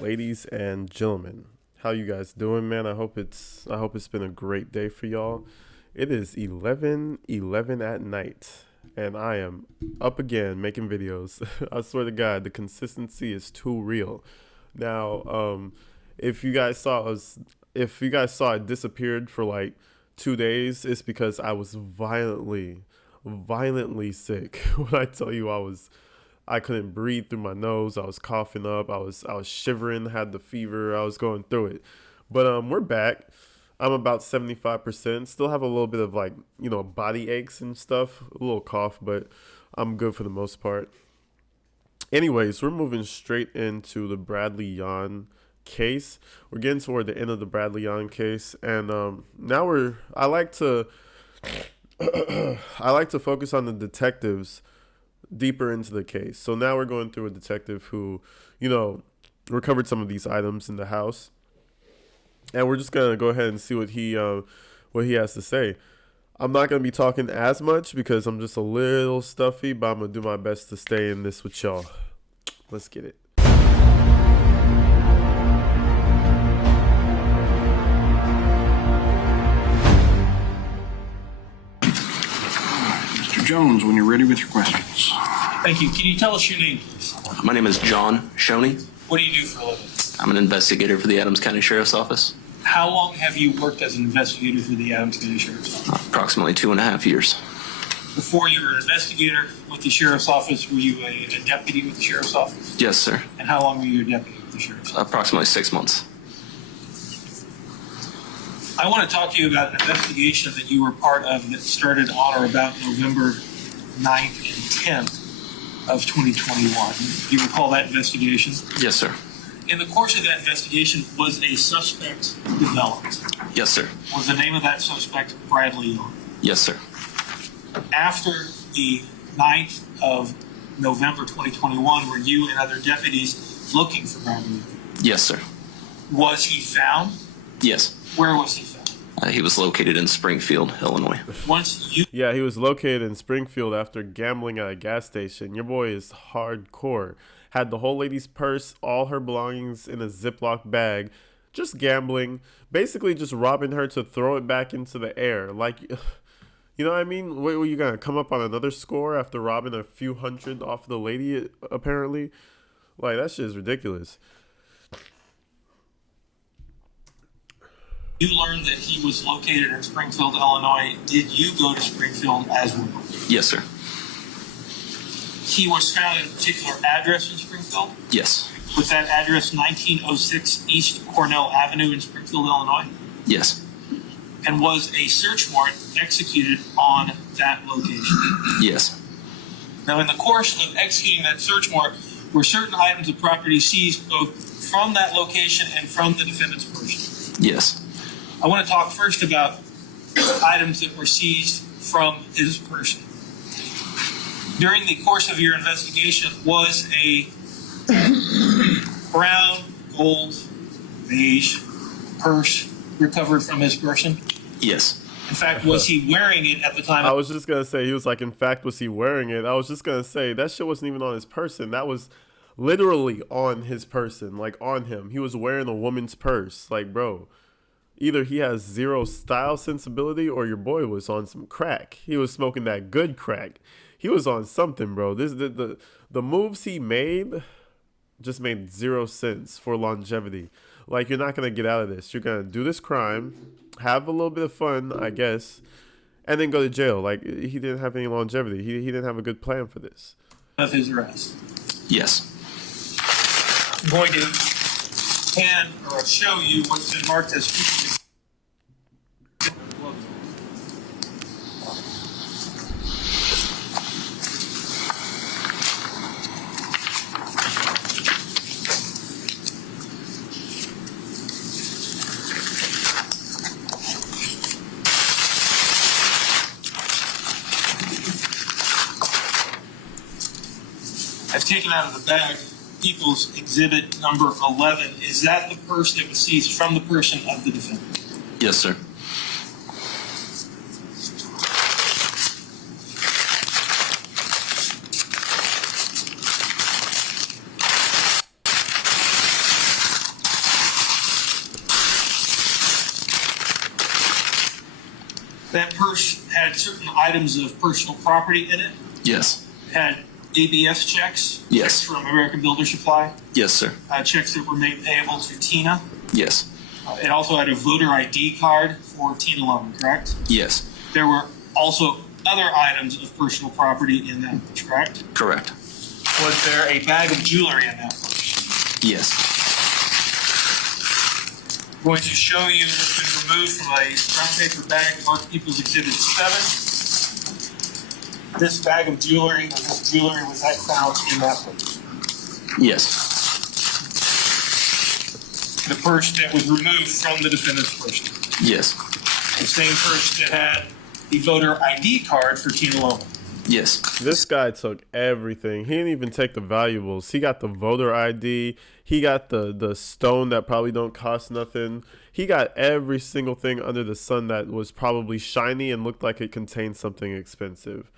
Ladies and gentlemen, how you guys doing, man? I hope it's been a great day for y'all. It is 11:11 at night, and I am up again making videos. I swear to God, the consistency is too real. Now, if you guys saw us, if you guys saw it disappeared for like 2 days, it's because I was violently sick. When I tell you I couldn't breathe through my nose. I was coughing up. I was shivering, had the fever. I was going through it. But we're back. I'm about 75%. Still have a little bit of like, body aches and stuff, a little cough, but I'm good for the most part. Anyways, we're moving straight into the Bradley Yohn case. We're getting toward the end of the Bradley Yohn case, and now I like to I like to focus on the detectives deeper into the case. So now we're going through a detective who, recovered some of these items in the house, and we're just gonna go ahead and see what he has to say. I'm not gonna be talking as much because I'm just a little stuffy, but I'm gonna do my best to stay in this with y'all. Let's get it. Mr. Jones, when you're ready with your questions. Thank you. Can you tell us your name, please? My name is Yohn. What do you do for a living? I'm an investigator for the Adams County Sheriff's Office. How long have you worked as an investigator for the Adams County Sheriff's Office? Approximately 2.5 years. Before you were an investigator with the Sheriff's Office, were you a deputy with the Sheriff's Office? Yes, sir. And how long were you a deputy with the Sheriff's Office? Approximately 6 months. I want to talk to you about an investigation that you were part of that started on or about November 9th and 10th of 2021. Do you recall that investigation? Yes, sir. In the course of that investigation, was a suspect developed? Yes, sir. Was the name of that suspect Bradley Yohn? Yes, sir. After the 9th of November 2021, were you and other deputies looking for Bradley Yohn? Yes, sir. Was he found? Yes. Where was he found? He was located in Springfield, Illinois. Yeah, he was located in Springfield after gambling at a gas station. Your boy is hardcore. Had the whole lady's purse, all her belongings in a Ziploc bag, just gambling, basically just robbing her to throw it back into the air. Like, you know what I mean? Wait, were you gonna come up on another score after robbing a few hundred off the lady, apparently? Like, that shit is ridiculous. You learned that he was located in Springfield, Illinois. Did you go to Springfield as well? Yes, sir. He was found at a particular address in Springfield? Yes. Was that address 1906 East Cornell Avenue in Springfield, Illinois? Yes. And was a search warrant executed on that location? Yes. Now, in the course of executing that search warrant, were certain items of property seized both from that location and from the defendant's person? Yes. I want to talk first about items that were seized from his person. During the course of your investigation, was a brown, gold, beige purse recovered from his person? Yes. In fact, was he wearing it at the time? I was just gonna say, he was like, in fact, was he wearing it? I was just gonna say, that shit wasn't even on his person. That was literally on his person, like on him. He was wearing a woman's purse. Like, bro, either he has zero style sensibility or your boy was on some crack. He was smoking that good crack. He was on something, bro. The moves he made just made zero sense for longevity. Like, you're not gonna get out of this. You're gonna do this crime, have a little bit of fun, I guess, and then go to jail. Like, he didn't have any longevity. He didn't have a good plan for this. Of his arrest. Yes. I'm going to hand or show you what's been marked as fugitive. I've taken out of the bag People's Exhibit number 11. Is that the purse that was seized from the person of the defendant? Yes, sir. That purse had certain items of personal property in it. Yes. Had ABS checks. Yes. Checks from American Builder Supply. Yes, sir. Checks that were made payable to Tina. Yes. It also had a voter ID card for Tina Loman, correct? Yes. There were also other items of personal property in that purse, correct? Correct. Was there a bag of jewelry in that purse? Yes. I'm going to show you what's been removed from a brown paper bag marked People's Exhibit 7. This bag of jewelry, or this jewelry, was that found in that purse? Yes. The purse that was removed from the defendant's person. Yes. The same purse that had the voter ID card for Tina Loman. Yes. This guy took everything. He didn't even take the valuables. He got the voter ID. He got the stone that probably don't cost nothing. He got every single thing under the sun that was probably shiny and looked like it contained something expensive.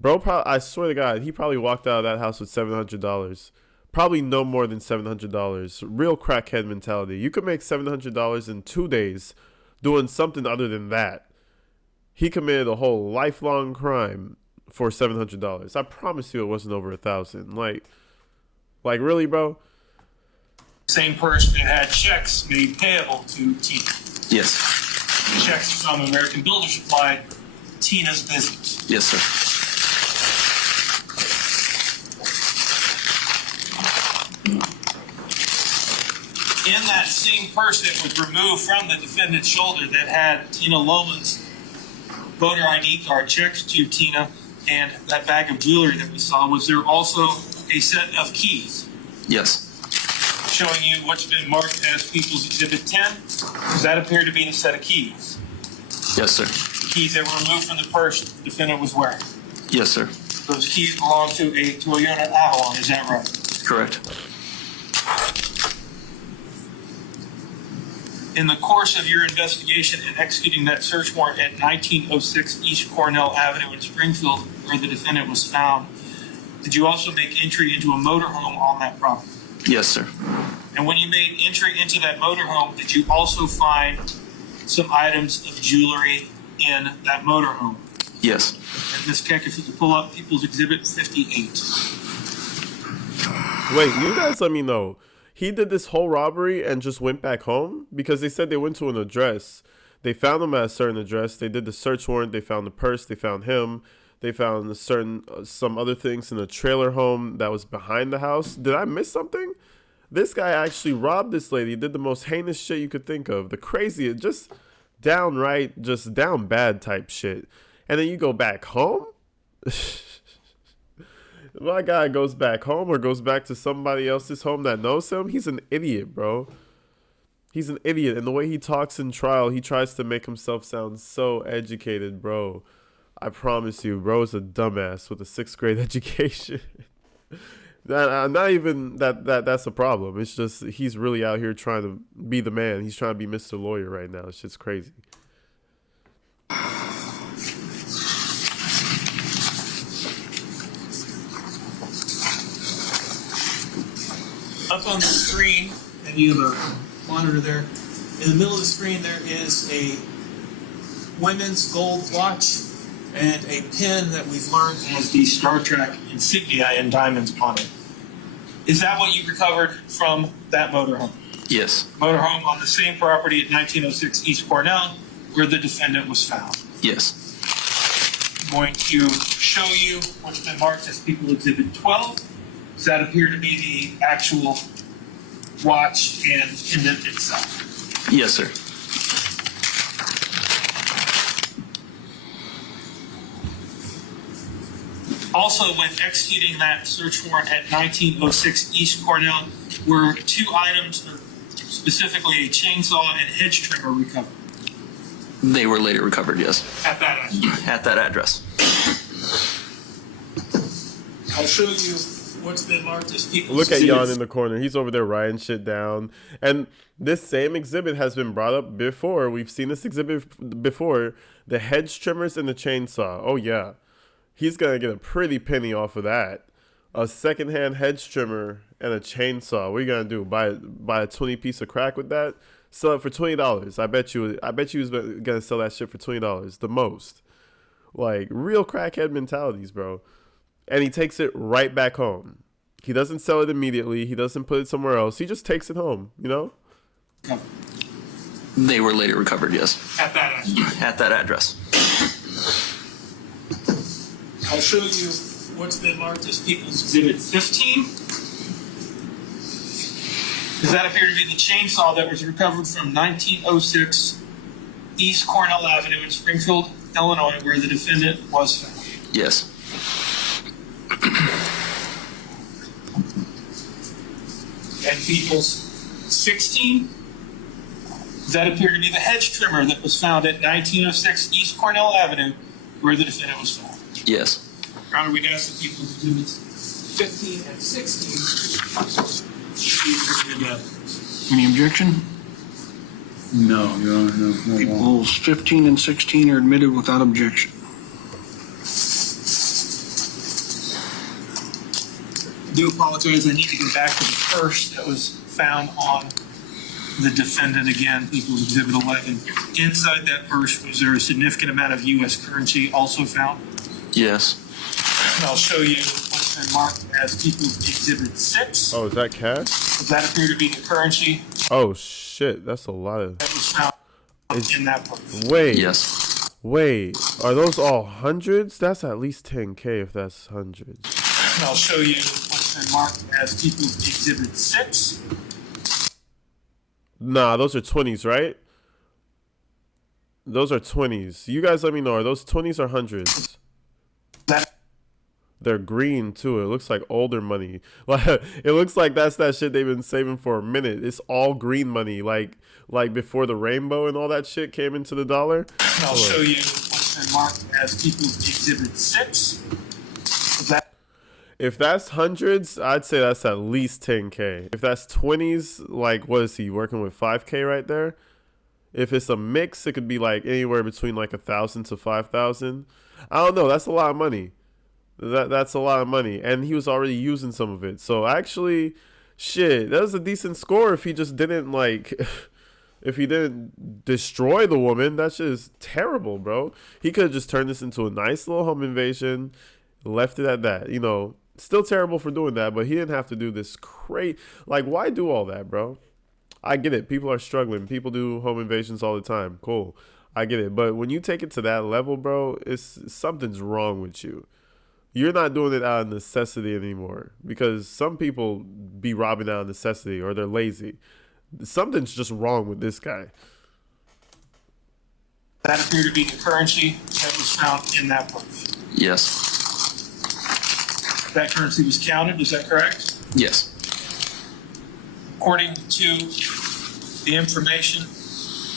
Bro, I swear to God, he probably walked out of that house with $700. Probably no more than $700. Real crackhead mentality. You could make $700 in 2 days doing something other than that. He committed a whole lifelong crime for $700. I promise you it wasn't over $1,000. Like really, bro? Same purse that had checks made payable to Tina. Yes. Checks from American Builder Supply, Tina's business. Yes, sir. In that same purse that was removed from the defendant's shoulder that had Tina Loman's voter ID card, checks to Tina, and that bag of jewelry that we saw, was there also a set of keys Yes. showing you what's been marked as People's Exhibit 10? Does that appear to be the set of keys? Yes, sir. The keys that were removed from the purse the defendant was wearing. Yes, sir. Those keys belong to a Toyota Avalon, is that right? Correct. In the course of your investigation and executing that search warrant at 1906 East Cornell Avenue in Springfield, where the defendant was found, did you also make entry into a motorhome on that property? Yes, sir. And when you made entry into that motorhome, did you also find some items of jewelry in that motorhome? Yes. And Ms. Keck, if you could pull up People's Exhibit 58. Wait, you guys let me know. He did this whole robbery and just went back home? Because they said they went to an address. They found him at a certain address. They did the search warrant. They found the purse. They found him. They found some other things in a trailer home that was behind the house. Did I miss something? This guy actually robbed this lady. Did the most heinous shit you could think of. The craziest, just downright, just down bad type shit. And then you go back home? My guy goes back home or goes back to somebody else's home that knows him. He's an idiot, bro. He's an idiot. And the way he talks in trial, he tries to make himself sound so educated, bro. I promise you, bro is a dumbass with a 6th grade education. Not even that's a problem. It's just he's really out here trying to be the man. He's trying to be Mr. Lawyer right now. It's just crazy. Up on the screen, and you have a monitor there, in the middle of the screen there is a women's gold watch and a pin that we've learned has the Star Trek insignia and diamonds on it. Is that what you recovered from that motorhome? Yes. Motorhome on the same property at 1906 East Cornell where the defendant was found. Yes. I'm going to show you what's been marked as People Exhibit 12. Does that appear to be the actual watch and pendant itself? Yes, sir. Also, when executing that search warrant at 1906 East Cornell, were 2 items, specifically a chainsaw and hedge trimmer, recovered They were later recovered, yes. at that address. At that address. I'll show you what's been marked as People's Look at Exhibit. Yohn in the corner. He's over there writing shit down. And this same exhibit has been brought up before. We've seen this exhibit before. The hedge trimmers and the chainsaw. Oh, yeah. He's going to get a pretty penny off of that. a secondhand hedge trimmer, and a chainsaw. What are you gonna do? Buy a 20 piece of crack with that? Sell it for $20. I bet you. I bet you was gonna sell that shit for $20, the most. Like real crackhead mentalities, bro. And he takes it right back home. He doesn't sell it immediately. He doesn't put it somewhere else. He just takes it home. You know. They were later recovered, yes. At that address. At that address. I'll show you what's been marked as People's Exhibit 15. Does that appear to be the chainsaw that was recovered from 1906 East Cornell Avenue in Springfield, Illinois, where the defendant was found? Yes. And People's 16? Does that appear to be the hedge trimmer that was found at 1906 East Cornell Avenue, where the defendant was found? Yes. Your Honor, we'd ask that People's Exhibits 15 and 16 be admitted evidence. Any objection? No, Your Honor, no. Peoples 15 and 16 are admitted without objection. I do apologize. I need to go back to the purse that was found on the defendant again, People's Exhibit 11. Inside that purse, was there a significant amount of U.S. currency also found? Yes. And I'll show you what's been marked as People's Exhibit 6. Oh, is that cash? Does that appear to be the currency Oh shit, that's a lot of. that was found in that purse? Wait. Yes. Wait, are those all hundreds? That's at least 10K if that's hundreds. And I'll show you what's been marked as People's Exhibit 6. Nah, those are 20s, right? Those are 20s. You guys let me know. Are those 20s or hundreds? That They're green too. It looks like older money. Like it looks like that's that shit they've been saving for a minute. It's all green money, like before the rainbow and all that shit came into the dollar. And I'll show you what's been marked as People's Exhibit 6. That If that's hundreds, I'd say that's at least 10K. If that's 20s, like what is he working with 5K right there? If it's a mix, it could be like anywhere between like 1,000 to 5,000. I don't know. That's a lot of money. That's a lot of money, and he was already using some of it. So actually, shit, that was a decent score. If he just didn't like, if he didn't destroy the woman, that's just terrible, bro. He could have just turned this into a nice little home invasion, left it at that. You know, still terrible for doing that, but he didn't have to do this crazy. Like, why do all that, bro? I get it. People are struggling. People do home invasions all the time. Cool, I get it. But when you take it to that level, bro, it's something's wrong with you. You're not doing it out of necessity anymore, because some people be robbing out of necessity or they're lazy. Something's just wrong with this guy. that appeared to be the currency that was found in that purse. Yes. That currency was counted. Is that correct? Yes. According to the information,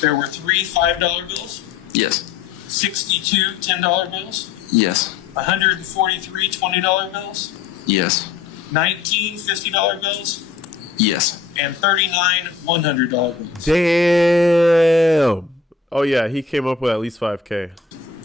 there were 3 $5 bills, Yes. 62 $10 bills, Yes. 143 $20 bills, Yes. 19 $50 bills, Yes. and 39 $100 bills. Damn. Oh yeah, he came up with at least 5K.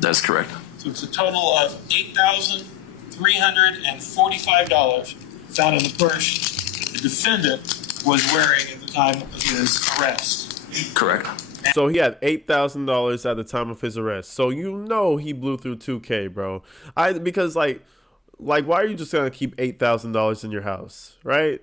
That's correct. So it's a total of $8,345 found in the purse that the defendant was wearing at the time of his arrest. Correct. So he had $8,000 at the time of his arrest. So you know he blew through 2K, bro. Because like why are you just gonna keep $8,000 in your house, right?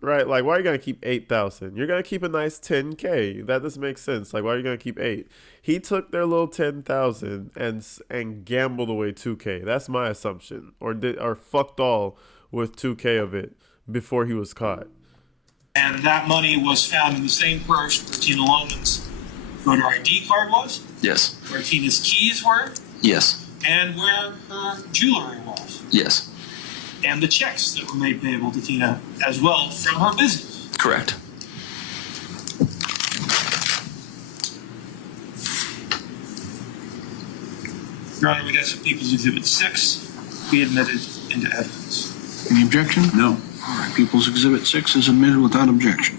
Right? Like, why are you gonna keep 8,000? You're gonna keep a nice 10K. That doesn't make sense. Like, why are you gonna keep 8? He took their little 10,000 and gambled away 2K. That's my assumption. Or fucked all with 2K of it before he was caught. And that money was found in the same purse where Tina Loman's voter ID card was, Yes. where Tina's keys were, Yes. and where her jewelry was, Yes. and the checks that were made payable to Tina as well from her business. Correct. Your Honor, we got some People's Exhibit 6 be admitted into evidence. Any objection? No. All right, People's Exhibit 6 is admitted without objection.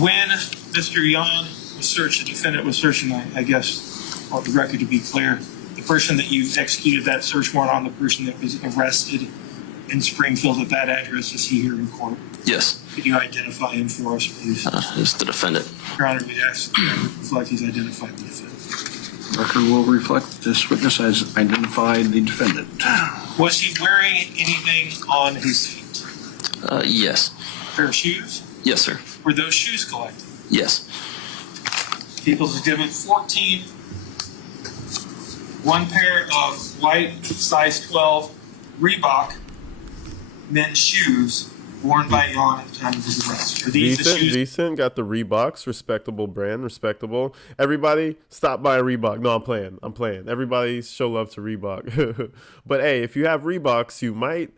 When Mr. Yohn was searched, the defendant was searching, I guess, on the record to be clear, the person that you've executed that search warrant on, the person that was arrested in Springfield at that address, is he here in court? Yes. Could you identify him for us, please? It's the defendant. Your Honor, we ask that reflect he's identified the defendant. Record will reflect this witness has identified the defendant. Was he wearing anything on his feet? Yes. A pair of shoes? Yes, sir. Were those shoes collected? Yes. People's Exhibit 14, one pair of white size 12 Reebok men's shoes worn by Yohn at the time of his arrest. Are these the shoes? Decent. Got the Reeboks. Respectable brand. Respectable. Everybody, stop by a Reebok. No, I'm playing. Everybody show love to Reebok. But hey, if you have Reeboks, you might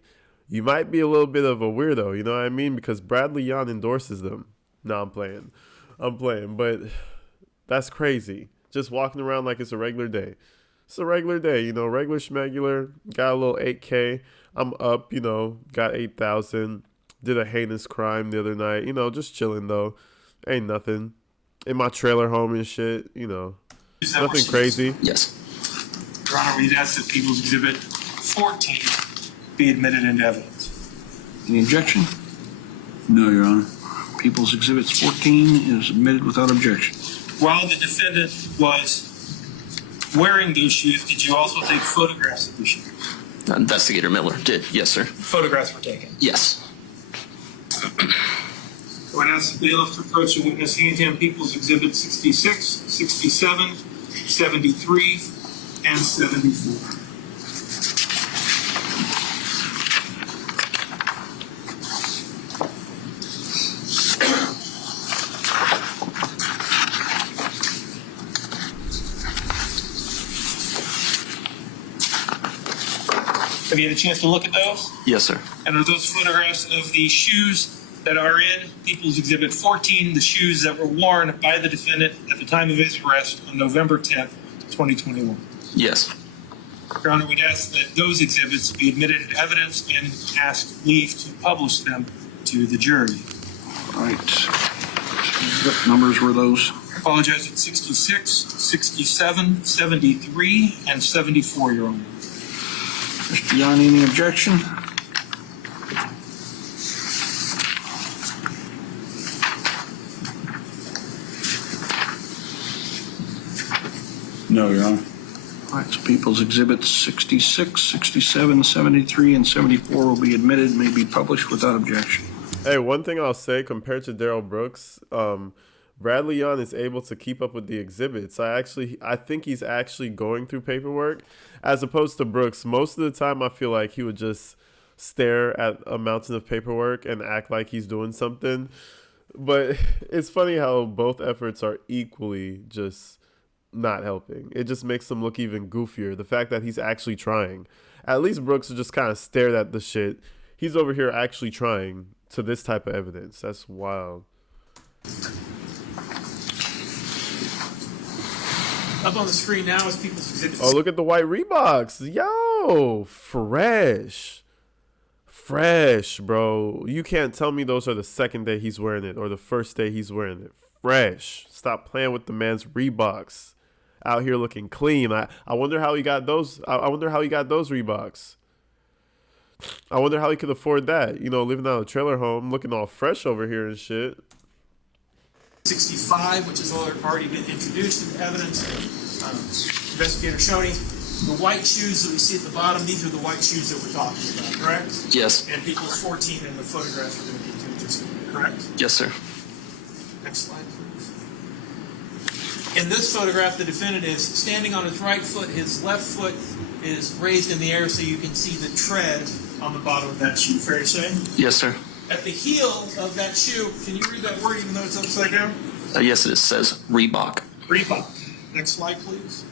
be a little bit of a weirdo. You know what I mean? Because Bradley Yohn endorses them. No, I'm playing. But that's crazy. Just walking around like it's a regular day. It's a regular day, regular schmegular. Got a little 8K. I'm up, got 8,000. Did a heinous crime the other night. Just chilling though. Ain't nothing. In my trailer home and shit, nothing crazy. Yes. Your Honor, we'd ask that People's Exhibit 14 be admitted into evidence. Any objection? No, Your Honor. People's Exhibit 14 is admitted without objection. While the defendant was wearing those shoes, did you also take photographs of the shoes? Investigator Miller did. Yes, sir. Photographs were taken. Yes. I would ask the bailiff to approach the witness, hand him People's Exhibit 66, 67, 73, and 74. Have you had a chance to look at those? Yes, sir. And are those photographs of the shoes that are in People's Exhibit 14, the shoes that were worn by the defendant at the time of his arrest on November 10th, 2021? Yes. Your Honor, we'd ask that those exhibits be admitted into evidence and ask leave to publish them to the jury. All right. What numbers were those? I apologize, it's 66, 67, 73, and 74, Your Honor. Mr. Yohn, any objection? No, Your Honor. All right, so People's Exhibits 66, 67, 73, and 74 will be admitted and may be published without objection. Hey, one thing I'll say compared to Daryl Brooks, Bradley Yohn is able to keep up with the exhibits. I think he's actually going through paperwork as opposed to Brooks. Most of the time, I feel like he would just stare at a mountain of paperwork and act like he's doing something. But it's funny how both efforts are equally just not helping. It just makes him look even goofier. The fact that he's actually trying. At least Brooks just kind of stared at the shit. He's over here actually trying to this type of evidence. That's wild. Up on the screen now is People's Exhibit. Oh, look at the white Reeboks. Yo, fresh, bro. You can't tell me those are the second day he's wearing it or the first day he's wearing it. Fresh. Stop playing with the man's Reeboks. Out here looking clean. I wonder how he got those. I wonder how he got those Reeboks. I wonder how he could afford that. Living out of a trailer home, looking all fresh over here and shit. 65, which has already been introduced into evidence. Investigator Shoney, the white shoes that we see at the bottom, these are the white shoes that we're talking about, correct? Yes. And People's 14 and the photographs are going to be just correct? Yes, sir. Next slide, please. In this photograph, the defendant is standing on his right foot. His left foot is raised in the air so you can see the tread on the bottom of that shoe. Fair to say? Yes, sir. At the heel of that shoe, can you read that word even though it's upside down? Yes, it says Reebok. Reebok. Next slide, please.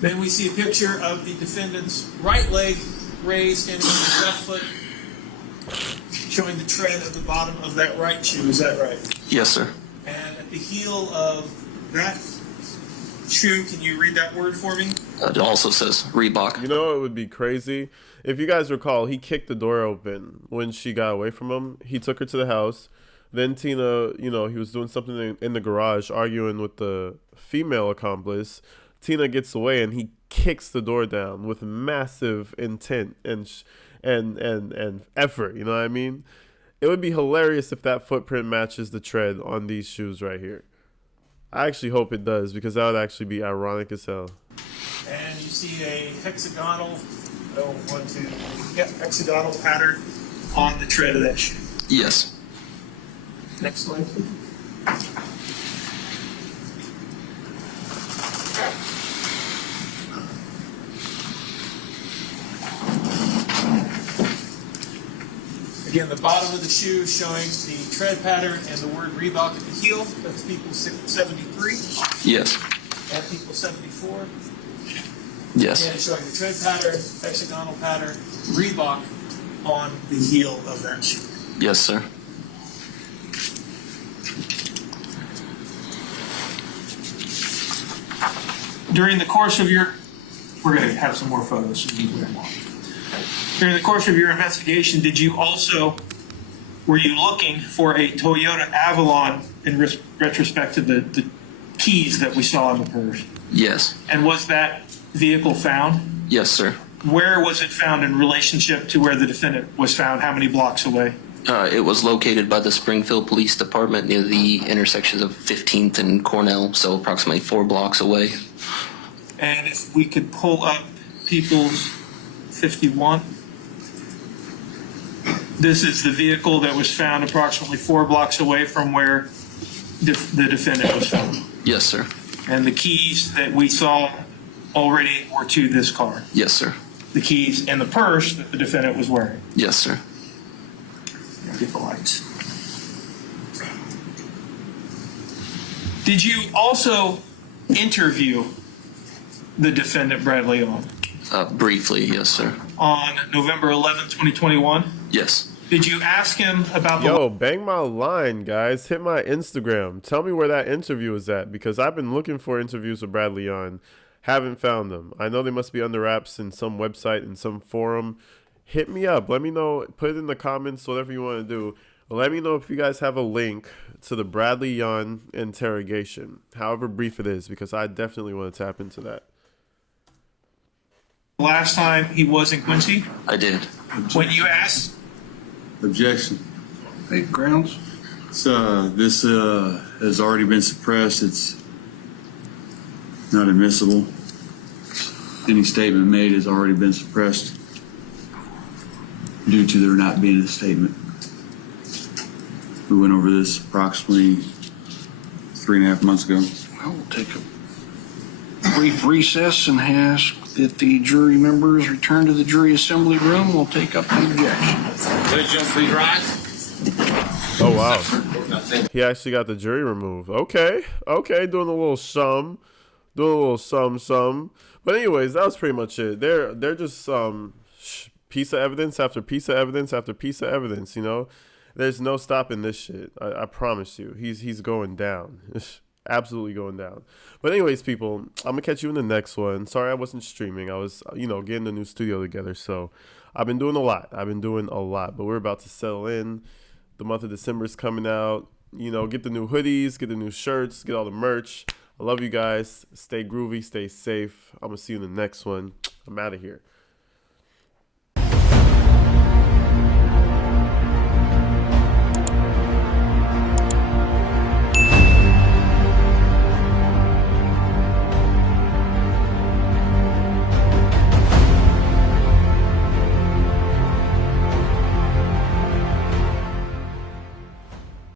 Then we see a picture of the defendant's right leg raised, standing on his left foot, showing the tread of the bottom of that right shoe. Is that right? Yes, sir. And at the heel of that shoe, can you read that word for me? It also says Reebok. You know what would be crazy? If you guys recall, he kicked the door open when she got away from him. He took her to the house. Then Tina, he was doing something in the garage, arguing with the female accomplice. Tina gets away, and he kicks the door down with massive intent and effort. You know what I mean? It would be hilarious if that footprint matches the tread on these shoes right here. I actually hope it does, because that would actually be ironic as hell. And you see a hexagonal, hexagonal pattern on the tread of that shoe. Yes. Next slide, please. Again, the bottom of the shoe showing the tread pattern and the word Reebok at the heel. That's people 73. Yes. And people 74. Yes. Again, showing the tread pattern, hexagonal pattern, Reebok on the heel of that shoe. Yes, sir. During the course of your, we're going to have some more photos. So you can more. During the course of your investigation, were you looking for a Toyota Avalon in retrospect to the keys that we saw in the purse? Yes. And was that vehicle found? Yes, sir. Where was it found in relationship to where the defendant was found? How many blocks away? It was located by the Springfield Police Department near the intersections of 15th and Cornell, so approximately 4 blocks away. And if we could pull up People's 51. This is the vehicle that was found approximately 4 blocks away from where the defendant was found. Yes, sir. And the keys that we saw already were to this car. Yes, sir. The keys and the purse that the defendant was wearing. Yes, sir. Get the lights. Did you also interview the defendant, Bradley Yohn, Briefly, yes, sir. on November 11, 2021? Yes. Did you ask him about the... Yo, bang my line, guys. Hit my Instagram. Tell me where that interview is at, because I've been looking for interviews with Bradley Yohn. Haven't found them. I know they must be under wraps in some website, in some forum. Hit me up. Let me know. Put it in the comments, whatever you want to do. Let me know if you guys have a link to the Bradley Yohn interrogation, however brief it is, because I definitely want to tap into that. last time he was in Quincy? I did. When you asked... Objection. Hey, grounds? So this has already been suppressed. It's not admissible. Any statement made has already been suppressed due to there not being a statement. We went over this approximately 3.5 months ago. Well, we'll take a brief recess and ask that the jury members return to the jury assembly room. We'll take up the objection. Ladies and gentlemen, please rise. Oh, wow. He actually got the jury removed. Okay. Doing a little sum. But anyways, that was pretty much it. They're just piece of evidence after piece of evidence after piece of evidence, you know? There's no stopping this shit. I promise you. He's going down. Absolutely going down. But anyways, people, I'm going to catch you in the next one. Sorry I wasn't streaming. I was, getting the new studio together. So I've been doing a lot. But we're about to settle in. The month of December is coming out. Get the new hoodies, get the new shirts, get all the merch. I love you guys. Stay groovy, stay safe. I'm going to see you in the next one. I'm out of here.